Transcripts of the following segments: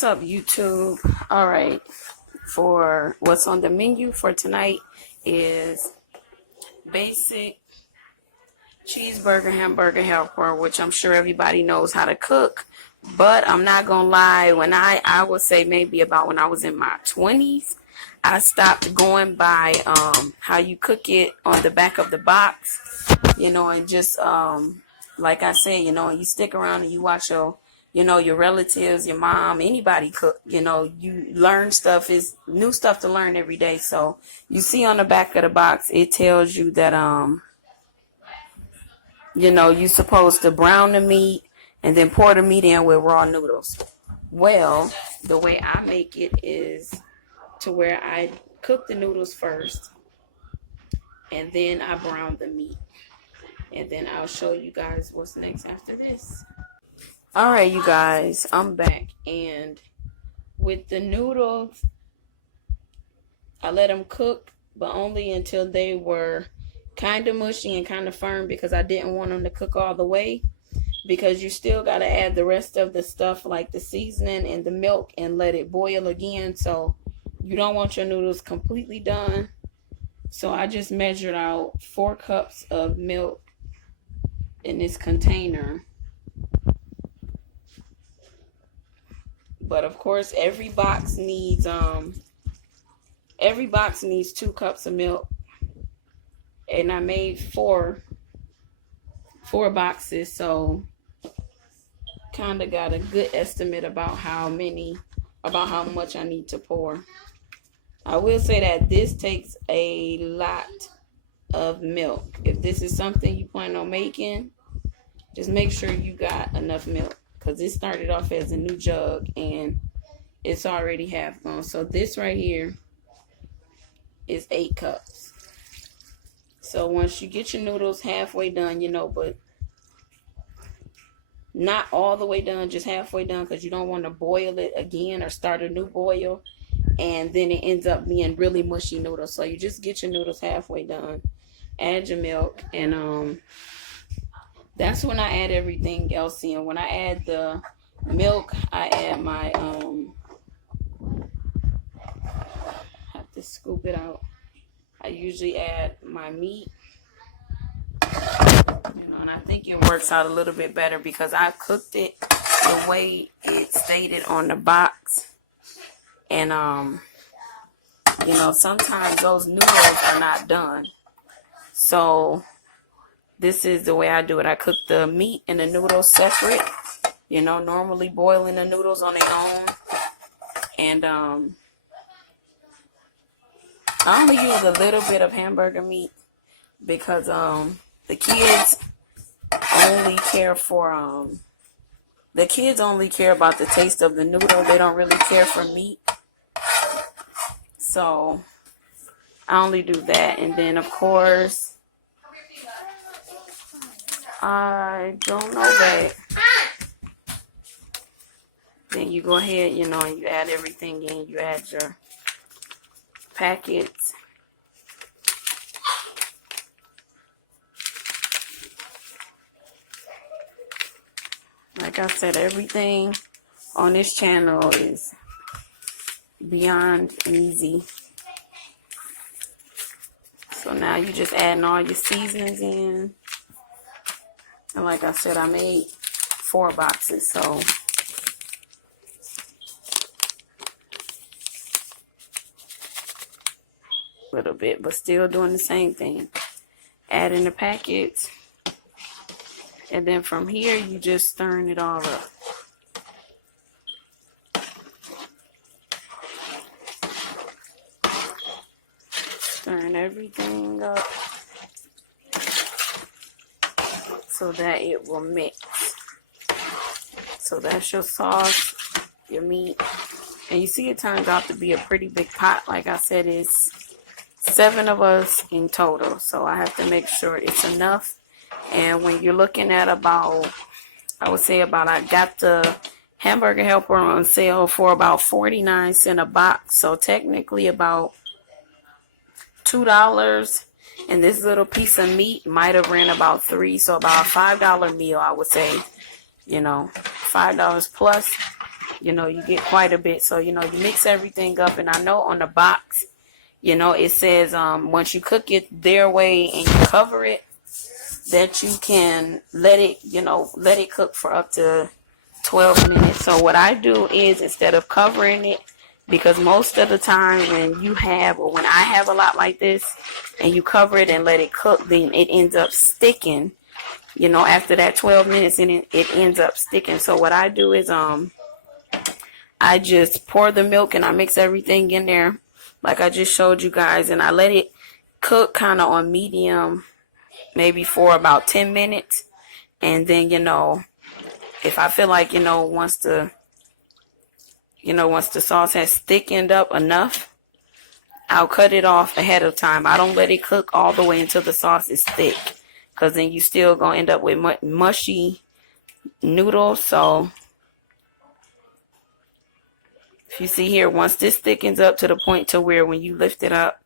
What's up, YouTube? All right, for what's on the menu for tonight is basic cheeseburger hamburger helper, which I'm sure everybody knows how to cook. But I'm not gonna lie, when I would say maybe about when I was in my 20s, I stopped going by how you cook it on the back of the box, and just like I said, you stick around and you watch your relatives, your mom, anybody cook. You learn stuff. Is new stuff to learn every day. So you see on the back of the box, it tells you that you're supposed to brown the meat and then pour the meat in with raw noodles. Well, the way I make it is to where I cook the noodles first and then I brown the meat. And then I'll show you guys what's next after this. All right, you guys, I'm back. And with the noodles, I let them cook, but only until they were kind of mushy and kind of firm, because I didn't want them to cook all the way, because you still got to add the rest of the stuff like the seasoning and the milk and let it boil again. So you don't want your noodles completely done. So I just measured out 4 cups of milk in this container. But of course, every box needs 2 cups of milk. And I made four boxes, so kind of got a good estimate about how much I need to pour. I will say that this takes a lot of milk. If this is something you plan on making, just make sure you got enough milk, because it started off as a new jug and it's already half gone. So this right here is 8 cups. So once you get your noodles halfway done, but not all the way done, just halfway done, because you don't want to boil it again or start a new boil, and then it ends up being really mushy noodles. So you just get your noodles halfway done, add your milk, and that's when I add everything else in. When I add the milk, I add my have to scoop it out. I usually add my meat, and I think it works out a little bit better because I cooked it the way it stated on the box. And, sometimes those noodles are not done. So this is the way I do it. I cook the meat and the noodles separate, normally boiling the noodles on their own. And, I only use a little bit of hamburger meat because the kids only care about the taste of the noodle. They don't really care for meat. So I only do that. And then of course, I don't know that. Then you go ahead, and you add everything in. You add your packets. Like I said, everything on this channel is beyond easy. So now you just adding all your seasonings in. And like I said, I made 4 boxes, so little bit, but still doing the same thing. Add in the packets, and then from here you just stirring it all up. Stirring everything up so that it will mix. So that's your sauce, your meat, and you see it turns out to be a pretty big pot. Like I said, it's 7 of us in total, so I have to make sure it's enough. And when you're looking at I got the hamburger helper on sale for about 49 cents a box, so technically about $2. And this little piece of meat might have ran about $3, so about a $5 meal, I would say. $5 plus. You know, you get quite a bit. So, you know, you mix everything up. And I know on the box, you know, it says once you cook it their way and you cover it, that you can let it cook for up to 12 minutes. So what I do is, instead of covering it, because most of the time when I have a lot like this and you cover it and let it cook, then it ends up sticking, you know, after that 12 minutes, and it ends up sticking. So what I do is I just pour the milk and I mix everything in there like I just showed you guys, and I let it cook kind of on medium, maybe for about 10 minutes. And then, you know, if I feel like, you know, once the sauce has thickened up enough, I'll cut it off ahead of time. I don't let it cook all the way until the sauce is thick, because then you still gonna end up with mushy noodles. So if you see here, once this thickens up to the point to where when you lift it up,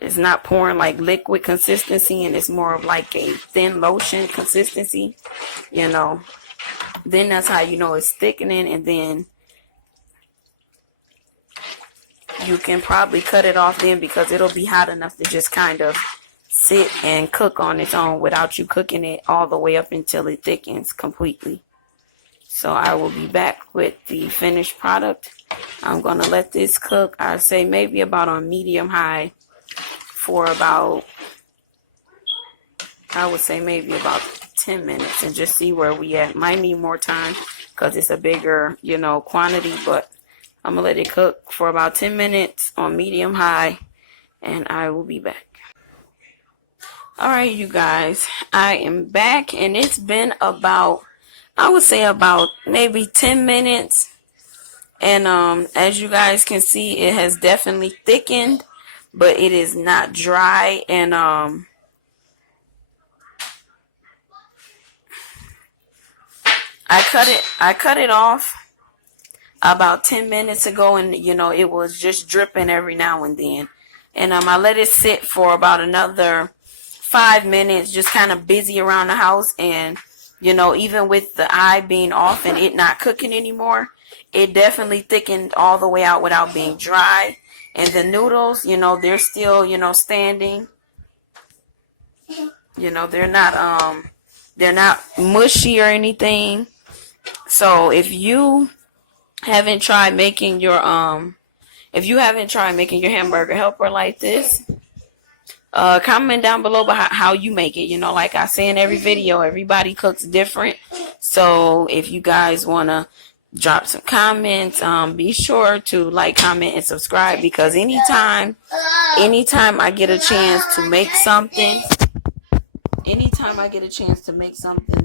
it's not pouring like liquid consistency, and it's more of like a thin lotion consistency, you know, then that's how you know it's thickening. And then you can probably cut it off then, because it'll be hot enough to just kind of sit and cook on its own without you cooking it all the way up until it thickens completely. So I will be back with the finished product. I'm going to let this cook, I'd say maybe about on medium high for about, I would say maybe about 10 minutes, and just see where we at. Might need more time because it's a bigger, you know, quantity, but I'm going to let it cook for about 10 minutes on medium high, and I will be back. All right, you guys, I am back, and it's been about, I would say about maybe 10 minutes. And as you guys can see, it has definitely thickened, but it is not dry. And I cut it off about 10 minutes ago, and you know, it was just dripping every now and then. And I let it sit for about another 5 minutes, just kind of busy around the house. And you know, even with the eye being off and it not cooking anymore, it definitely thickened all the way out without being dry. And the noodles, you know, they're still, you know, standing. You know, they're not mushy or anything. So if you haven't tried making your hamburger helper like this, comment down below about how you make it. You know, like I say in every video, everybody cooks different. So if you guys want to drop some comments, be sure to like, comment, and subscribe, because anytime I get a chance to make something,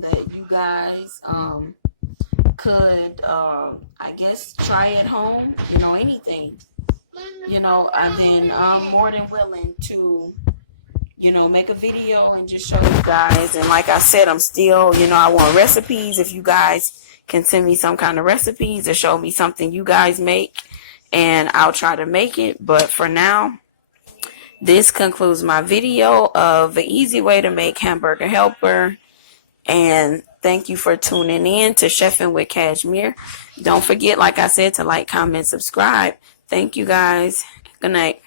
that you guys could I guess try at home, you know, anything, you know, then I'm more than willing to, you know, make a video and just show you guys. And like I said, I'm still, you know, I want recipes. If you guys can send me some kind of recipes or show me something you guys make, and I'll try to make it. But for now, this concludes my video of the easy way to make hamburger helper. And thank you for tuning in to Chefing with Cashmere. Don't forget, like I said, to like, comment, subscribe. Thank you guys. Good night.